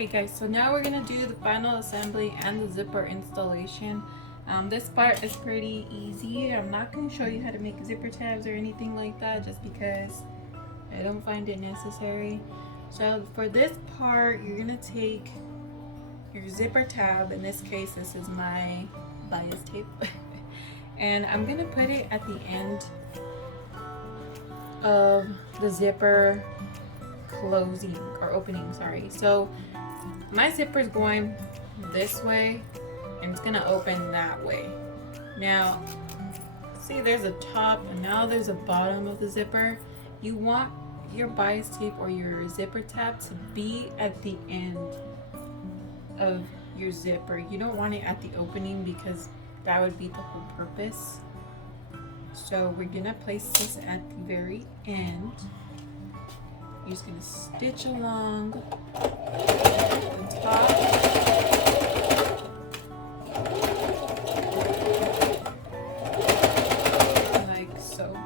Okay guys, so now we're gonna do the final assembly and the zipper installation. This part is pretty easy. I'm not gonna show you how to make zipper tabs or anything like that just because I don't find it necessary. So for this part, you're gonna take your zipper tab. In this case, this is my bias tape. And I'm gonna put it at the end of the zipper closing or opening, sorry. So my zipper is going this way and it's gonna open that way. Now see, there's a top and now there's a bottom of the zipper. You want your bias tape or your zipper tab to be at the end of your zipper. You don't want it at the opening because that would be the whole purpose. So we're gonna place this at the very end. You're just gonna stitch along the top. Like so.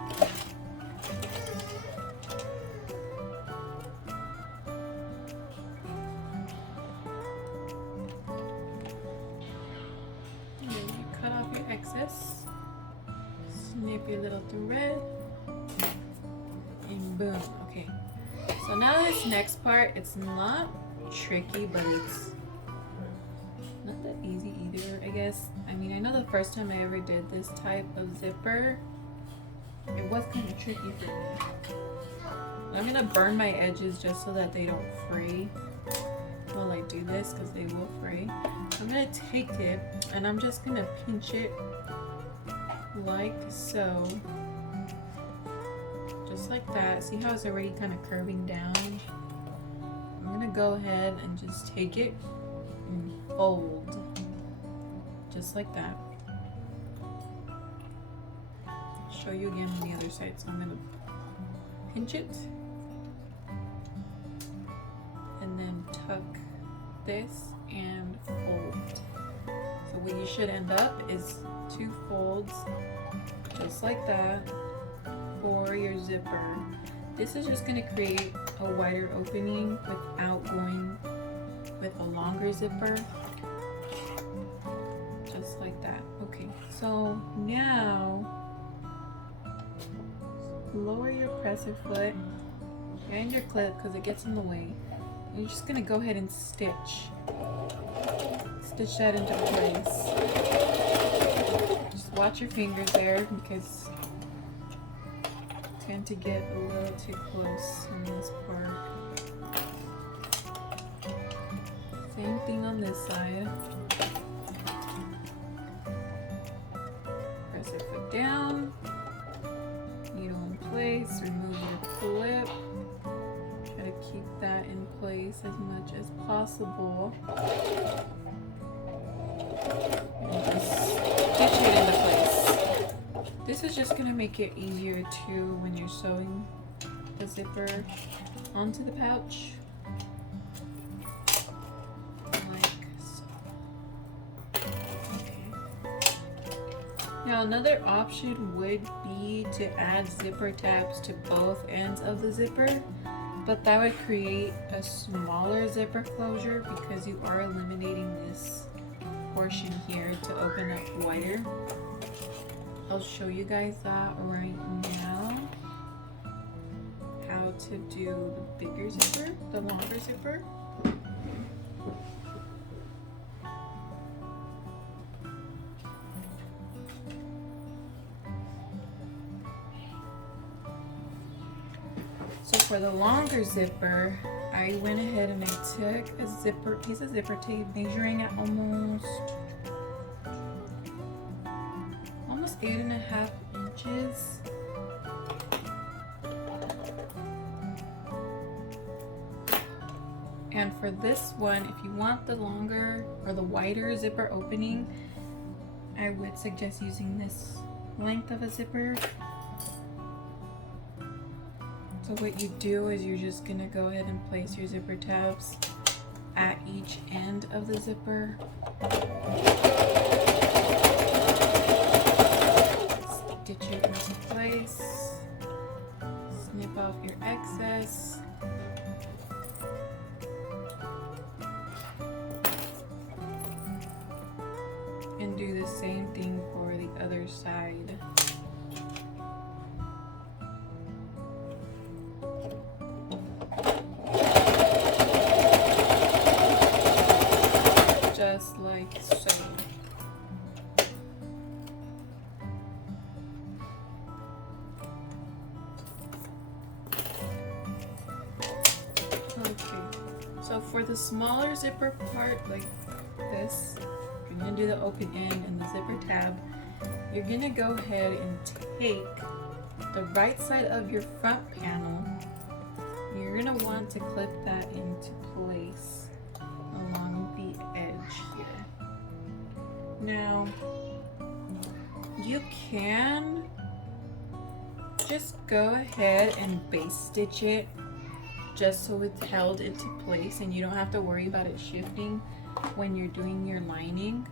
And then you cut off your excess. Snip your little thread. And boom. Okay. So now this next part, it's not tricky, but it's not that easy either, I guess. I mean, I know the first time I ever did this type of zipper, it was kind of tricky for me. I'm gonna burn my edges just so that they don't fray while I do this, because they will fray. I'm gonna take it and I'm just gonna pinch it like so. Just like that. See how it's already kind of curving down? I'm gonna go ahead and just take it and fold. Just like that. Show you again on the other side. So I'm gonna pinch it and then tuck this and fold. So what you should end up is 2 folds just like that for your zipper. This is just going to create a wider opening without going with a longer zipper. Just like that. Okay, so now lower your presser foot and your clip because it gets in the way. And you're just going to go ahead and stitch that into place. Just watch your fingers there because tend to get a little too close in this part. Same thing on this side. Press your foot down, needle in place, remove your clip. Try to keep that in place as much as possible. And just stitch it into place. This is just going to make it easier too when you're sewing the zipper onto the pouch. Like so. Okay. Now another option would be to add zipper tabs to both ends of the zipper, but that would create a smaller zipper closure because you are eliminating this portion here to open up wider. I'll show you guys that right now, how to do the bigger zipper, the longer zipper. So for the longer zipper, I went ahead and I took a piece of zipper tape measuring at almost 8.5 inches. And for this one, if you want the longer or the wider zipper opening, I would suggest using this length of a zipper. So what you do is you're just gonna go ahead and place your zipper tabs at each end of the zipper. Stitch it into place, snip off your excess, And do the same thing for the other side. Just like so. Okay, so for the smaller zipper part, like this, you're gonna do the open end and the zipper tab. You're gonna go ahead and take the right side of your front panel. You're gonna want to clip that into place along the edge here. Now, you can just go ahead and base stitch it just so it's held into place and you don't have to worry about it shifting when you're doing your lining.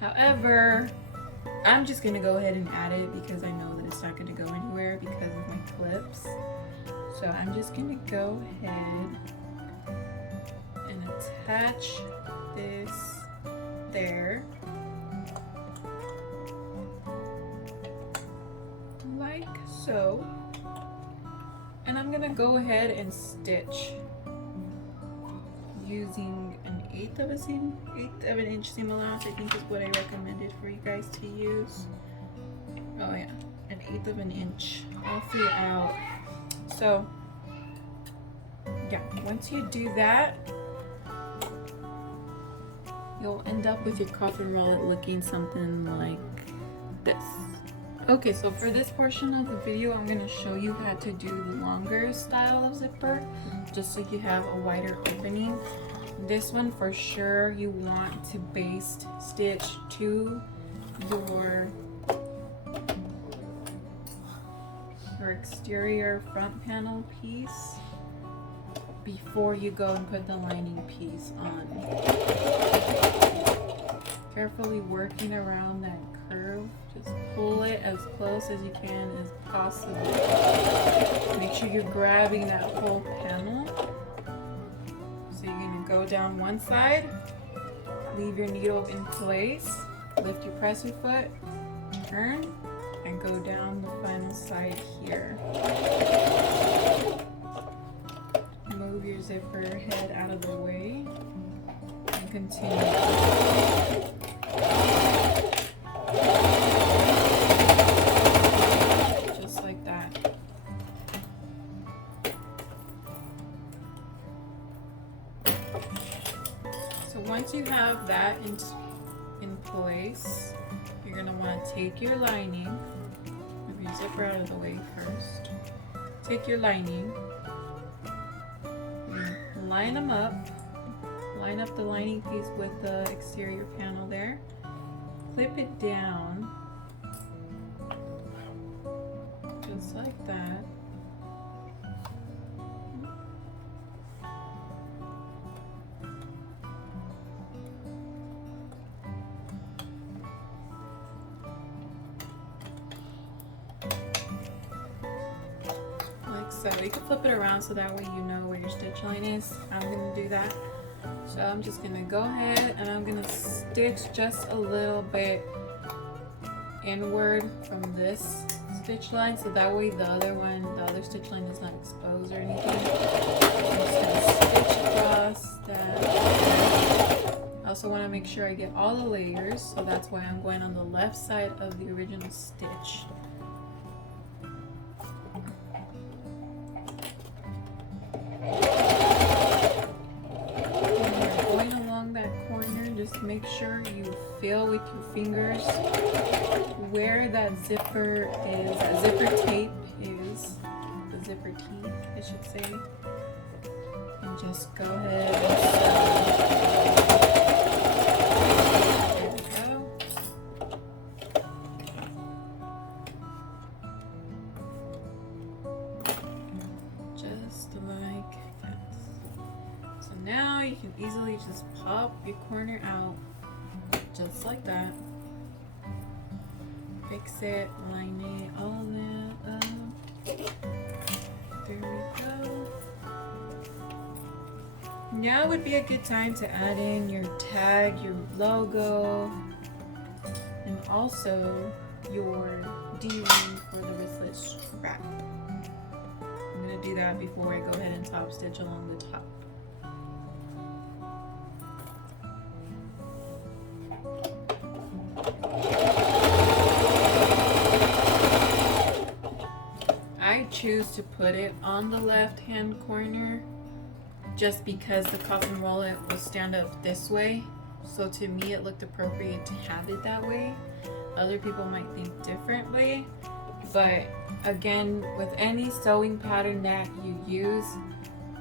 However, I'm just gonna go ahead and add it because I know that it's not gonna go anywhere because of my clips. So I'm just gonna go ahead and attach this there, like so. And I'm gonna go ahead and stitch using an eighth of an inch seam allowance. I think is what I recommended for you guys to use. Oh yeah, an eighth of an inch all throughout. So yeah, once you do that, you'll end up with your coffin wallet looking something like this. Okay, so for this portion of the video, I'm going to show you how to do the longer style of zipper, just so you have a wider opening. This one for sure you want to baste stitch to your exterior front panel piece before you go and put the lining piece on. Carefully working around that curve. Just pull it as close as you can as possible. Make sure you're grabbing that whole panel. So you're going to go down one side, leave your needle in place, lift your presser foot, turn, and go down the final side here. Move your zipper head out of the way and continue. Just like that. So once you have that in place, you're going to want to take your lining, move your zipper out of the way first, take your lining, line them up, line up the lining piece with the exterior panel there, clip it down, just like that. So you can flip it around so that way you know where your stitch line is. I'm going to do that. So I'm just going to go ahead and I'm going to stitch just a little bit inward from this stitch line so that way the other stitch line is not exposed or anything. I'm just going to stitch across that. I also want to make sure I get all the layers, so that's why I'm going on the left side of the original stitch. Just make sure you feel with your fingers where that zipper is, that zipper tape is, the zipper teeth, I should say, and just go ahead and there we go. Just like that. So now you can easily just pop your corner out just like that. Fix it, line it all that up. There we go. Now would be a good time to add in your tag, your logo, and also your D-ring for the wristlet strap. I'm gonna do that before I go ahead and top stitch along the top. I choose to put it on the left hand corner just because the coffin wallet will stand up this way. So to me it looked appropriate to have it that way. Other people might think differently, but again, with any sewing pattern that you use,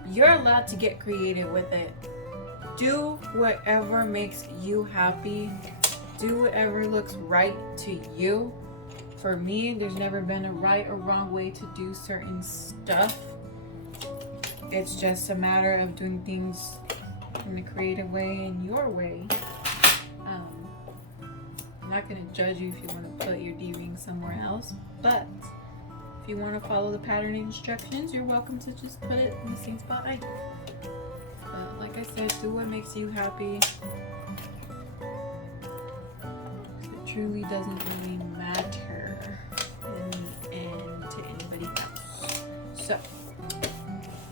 you're allowed to get creative with it. Do whatever makes you happy. Do whatever looks right to you. For me, there's never been a right or wrong way to do certain stuff. It's just a matter of doing things in a creative way and your way. I'm not going to judge you if you want to put your D-ring somewhere else, but if you want to follow the pattern instructions, you're welcome to just put it in the same spot I did. But like I said, do what makes you happy. It truly doesn't really matter in the end to anybody else. So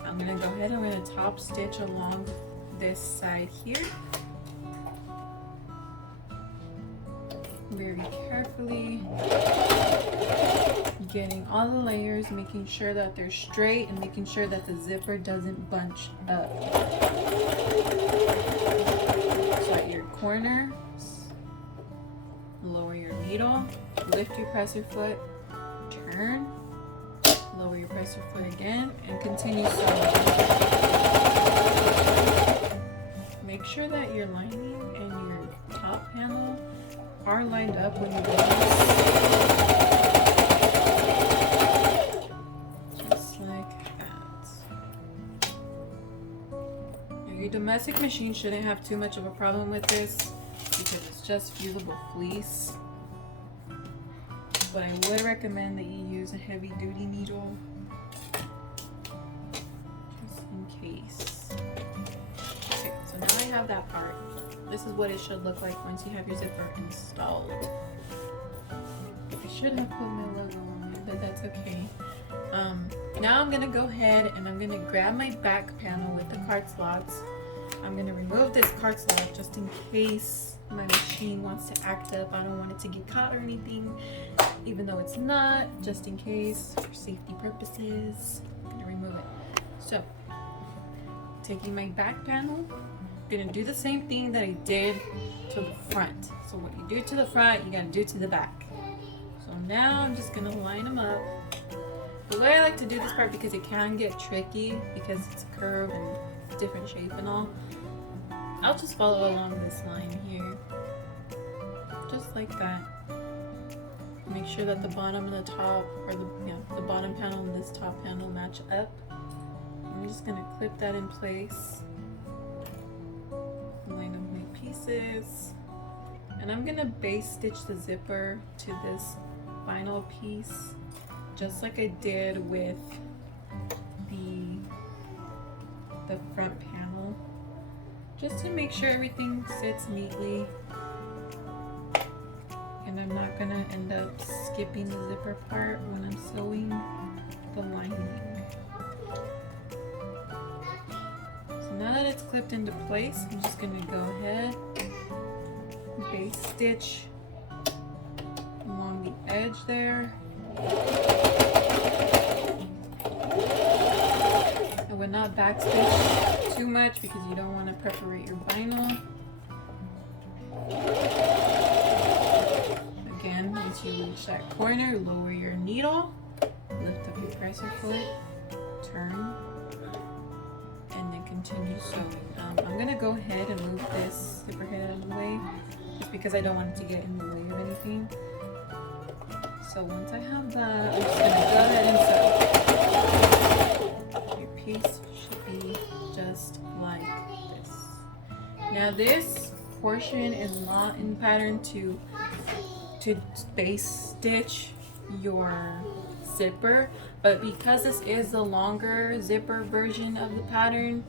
I'm going to go ahead and I'm going to top stitch along this side here. Very carefully, getting all the layers, making sure that they're straight and making sure that the zipper doesn't bunch up. So at your corner, lower your needle, lift your presser foot, turn, lower your presser foot again, and continue sewing. Make sure that your lining and your top panel are lined up when you release. Just like that. Now, your domestic machine shouldn't have too much of a problem with this because it's just fusible fleece. But I would recommend that you use a heavy duty needle just in case. Okay, so now I have that part. This is what it should look like once you have your zipper installed. I should have put my logo on it, but that's okay. Now I'm gonna go ahead and I'm gonna grab my back panel with the card slots. I'm gonna remove this card slot just in case my machine wants to act up. I don't want it to get caught or anything, even though it's not, just in case, for safety purposes. I'm gonna remove it. So, taking my back panel, gonna do the same thing that I did to the front. So what you do to the front, you gotta do to the back. So now I'm just gonna line them up. The way I like to do this part, because it can get tricky because it's a curve and different shape and all, I'll just follow along this line here, just like that. Make sure that the bottom and the top, or the bottom panel and this top panel match up. I'm just gonna clip that in place. Line up my pieces, and I'm gonna base stitch the zipper to this final piece, just like I did with the front panel, just to make sure everything sits neatly, and I'm not gonna end up skipping the zipper part when I'm sewing the lining. Now that it's clipped into place, I'm just going to go ahead, base stitch along the edge there. I would not backstitch too much because you don't want to perforate your vinyl. Again, once you reach that corner, lower your needle, lift up your presser foot, turn, and then continue sewing. I'm gonna go ahead and move this zipper head out of the way, just because I don't want it to get in the way of anything. So once I have that, I'm just gonna go ahead and sew. Your piece should be just like this. Now this portion is not in pattern to base stitch your zipper, but because this is the longer zipper version of the pattern,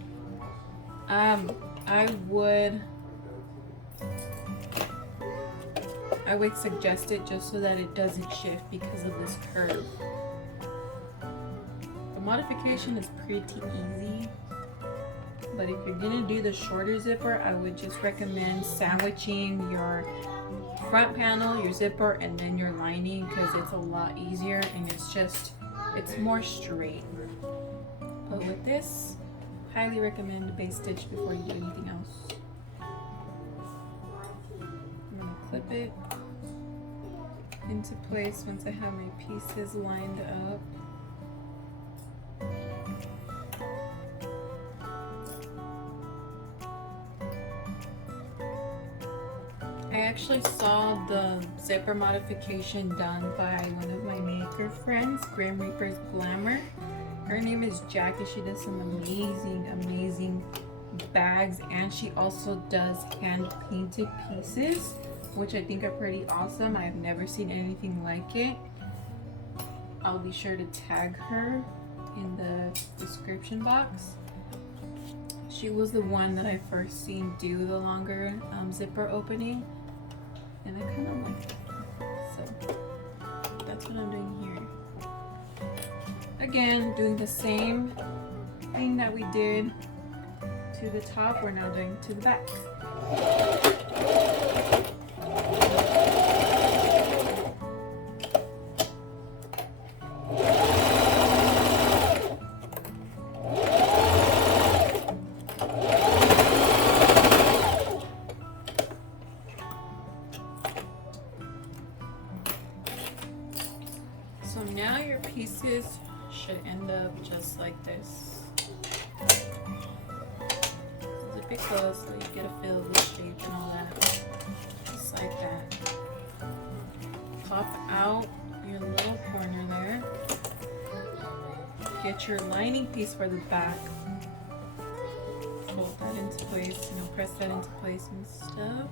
I I would suggest it just so that it doesn't shift because of this curve. The modification is pretty easy, but if you're gonna do the shorter zipper, I would just recommend sandwiching your front panel, your zipper, and then your lining, because it's a lot easier and it's more straight. But with this, highly recommend a base stitch before you do anything else. I'm gonna clip it into place once I have my pieces lined up. I actually saw the zipper modification done by one of my maker friends, Grim Reaper's Glamour. Her name is Jackie. She does some amazing bags, and she also does hand painted pieces, which I think are pretty awesome. I've never seen anything like it. I'll be sure to tag her in the description box. She was the one that I first seen do the longer zipper opening, and I kind of like it. So that's what I'm doing here. Again, doing the same thing that we did to the top, we're now doing to the back. So now your pieces should end up just like this. Zip it close so you get a feel of the shape and all that. Just like that. Pop out your little corner there. Get your lining piece for the back. Fold that into place, press that into place and stuff.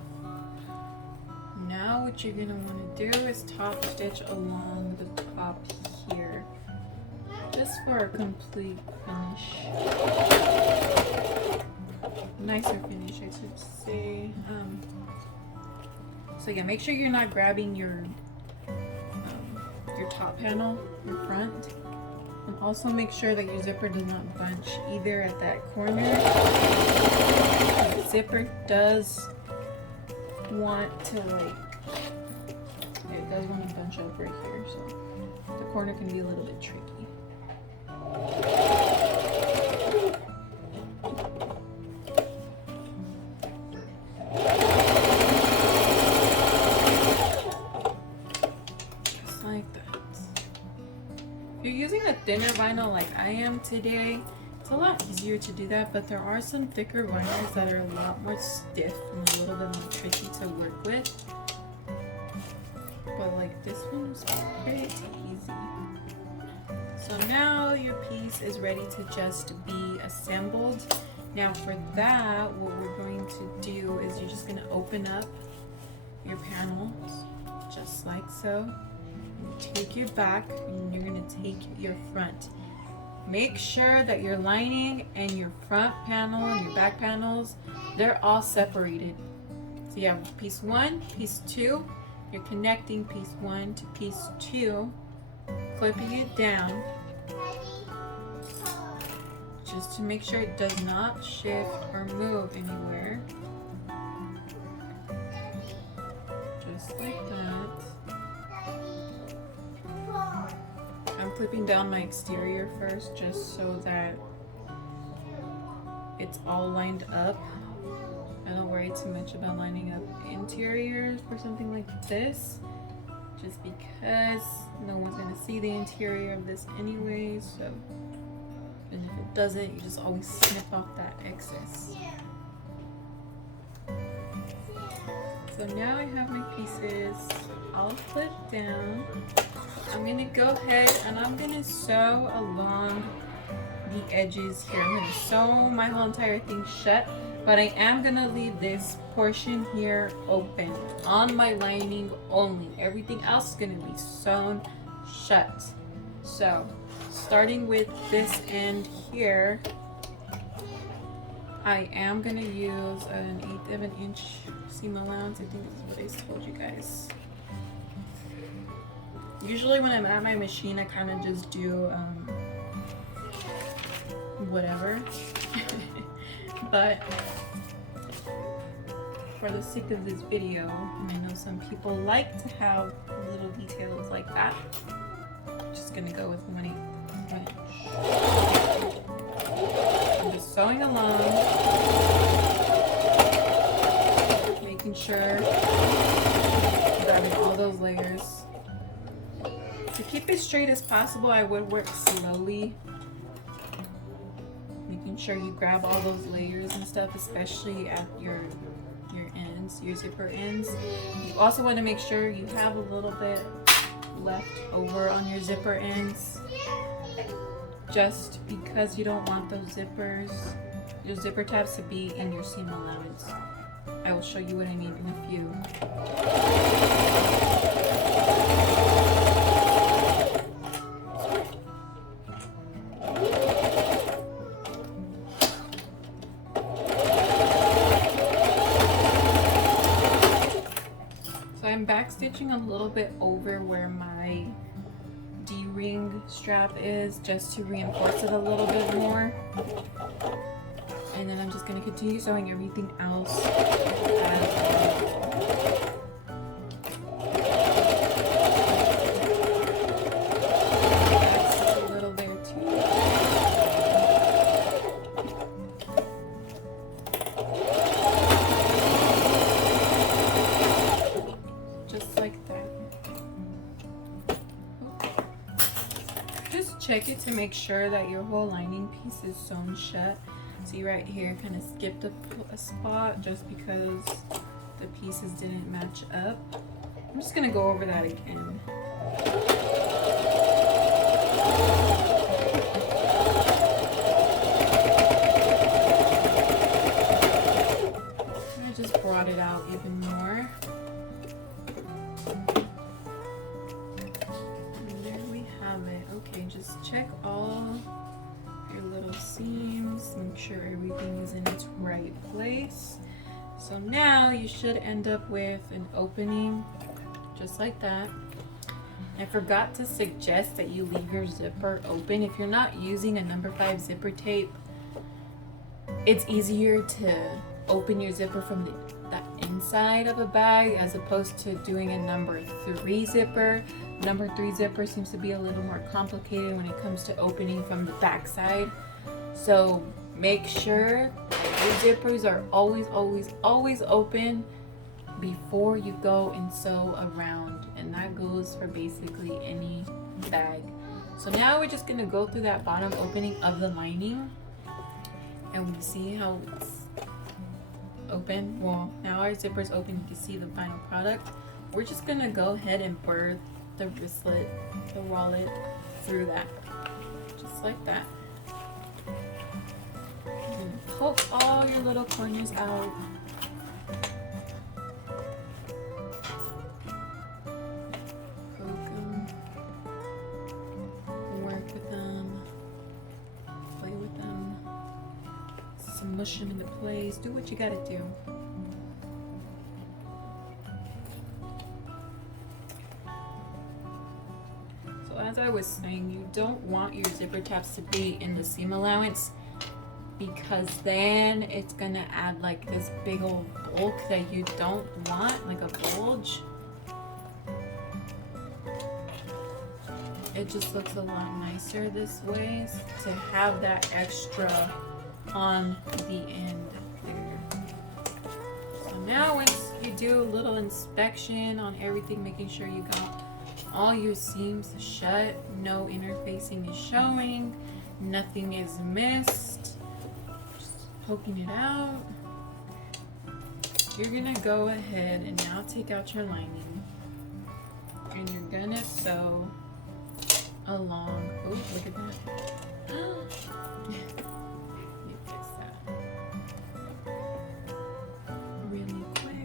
Now what you're gonna want to do is top stitch along the top here, just for a complete finish. Nicer finish, I should say. So yeah, make sure you're not grabbing your top panel, your front, and also make sure that your zipper does not bunch either at that corner. The zipper does want to it does want to bunch up right here, so the corner can be a little bit tricky. Just like that. If you're using a thinner vinyl like I am today, it's a lot easier to do that, but there are some thicker vinyls that are a lot more stiff and a little bit more tricky to work with. But like this one is pretty easy. So now your piece is ready to just be assembled. Now for that, what we're going to do is you're just going to open up your panels just like so. Take your back and you're going to take your front. Make sure that your lining and your front panel and your back panels, they're all separated. So you have piece 1, piece 2, you're connecting piece 1 to piece 2, clipping it down, just to make sure it does not shift or move anywhere. Just like that. I'm clipping down my exterior first just so that it's all lined up. I don't worry too much about lining up interiors for something like this, just because no one's going to see the interior of this anyway, so, and if it doesn't, you just always snip off that excess. So now I have my pieces all clipped down. I'm going to go ahead and I'm going to sew along the edges here. I'm going to sew my whole entire thing shut, but I am going to leave this portion here open on my lining only. Everything else is going to be sewn shut. So starting with this end here, I am going to use an 1/8 of an inch seam allowance. I think this is what I told you guys. Usually when I'm at my machine, I kind of just do whatever. But for the sake of this video, and I know some people like to have little details like that, I'm just gonna go with 1/8 inch. I'm just sewing along, making sure I'm grabbing all those layers. To keep it straight as possible, I would work slowly, making sure you grab all those layers and stuff, especially at your ends, your zipper ends. You also want to make sure you have a little bit left over on your zipper ends, just because you don't want those zippers, your zipper tabs, to be in your seam allowance. I will show you what I mean in a few. I'm back stitching a little bit over where my D-ring strap is, just to reinforce it a little bit more. And then I'm just going to continue sewing everything else as a little there too. Check it to make sure that your whole lining piece is sewn shut. See right here, kind of skipped a spot just because the pieces didn't match up. I'm just gonna go over that again. I just brought it out even more. Okay, just check all your little seams, make sure everything is in its right place. So now you should end up with an opening just like that. I forgot to suggest that you leave your zipper open. If you're not using a number 5 zipper tape, it's easier to open your zipper from the inside of a bag as opposed to doing a number 3 zipper. Number 3 zipper seems to be a little more complicated when it comes to opening from the back side. So make sure your zippers are always open before you go and sew around, and that goes for basically any bag. So now we're just going to go through that bottom opening of the lining, and we see how it's open. Well, now our zipper is open. You can see the final product. We're just going to go ahead and burr the wristlet, the wallet, through that, just like that. And then poke all your little corners out. Poke them, work with them, play with them, smush them into place. Do what you gotta do. As I was saying, you don't want your zipper tabs to be in the seam allowance, because then it's gonna add like this big old bulk that you don't want, like a bulge. It just looks a lot nicer this way to have that extra on the end there. So now once you do a little inspection on everything, making sure you got all your seams shut, no interfacing is showing, nothing is missed, just poking it out, you're gonna go ahead and now take out your lining, and you're gonna sew along. Oh, look at that. You fix that really quick.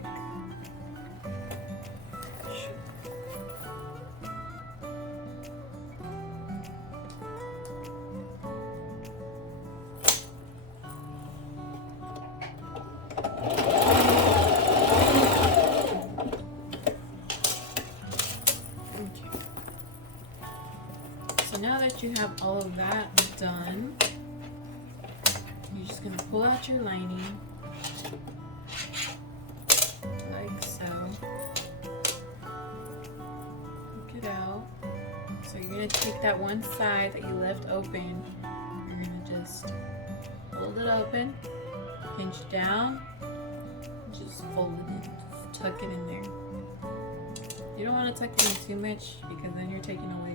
that you have all of that done, you're just gonna pull out your lining like so. Take it out. So you're gonna take that one side that you left open, you're gonna just hold it open, pinch down, just fold it in, just tuck it in there. You don't want to tuck it in too much because then you're taking away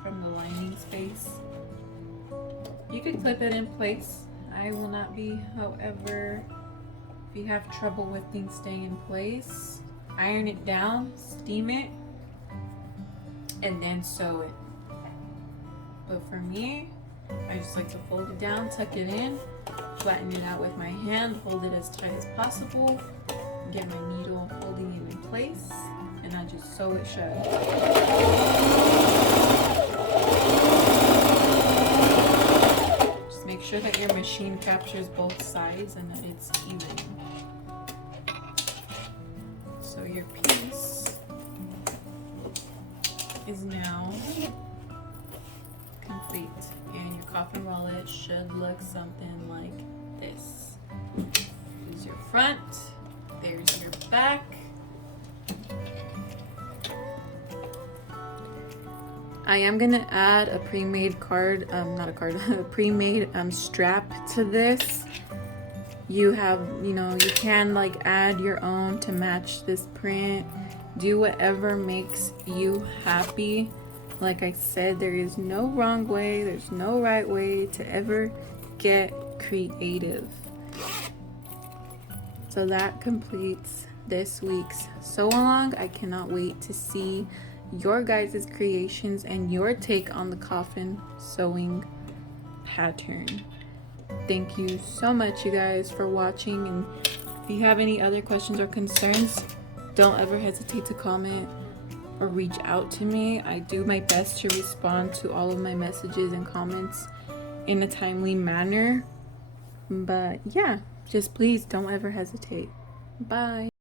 from the lining space. You can clip it in place. I will not be. However, if you have trouble with things staying in place, iron it down, steam it, and then sew it. But for me, I just like to fold it down, tuck it in, flatten it out with my hand, hold it as tight as possible, get my needle holding it in place, and I just sew it shut. Just make sure that your machine captures both sides and that it's even. So your piece is now complete, and your coffin wallet should look something like this. Here's your front, there's your back. I am gonna add a pre-made card, not a card, a pre-made strap to this. You have, you can like add your own to match this print. Do whatever makes you happy. Like I said, there is no wrong way, there's no right way to ever get creative. So that completes this week's sew along. I cannot wait to see your guys' creations and your take on the coffin sewing pattern. Thank you so much, you guys, for watching, and if you have any other questions or concerns, don't ever hesitate to comment or reach out to me. I do my best to respond to all of my messages and comments in a timely manner. But yeah, just please don't ever hesitate. Bye.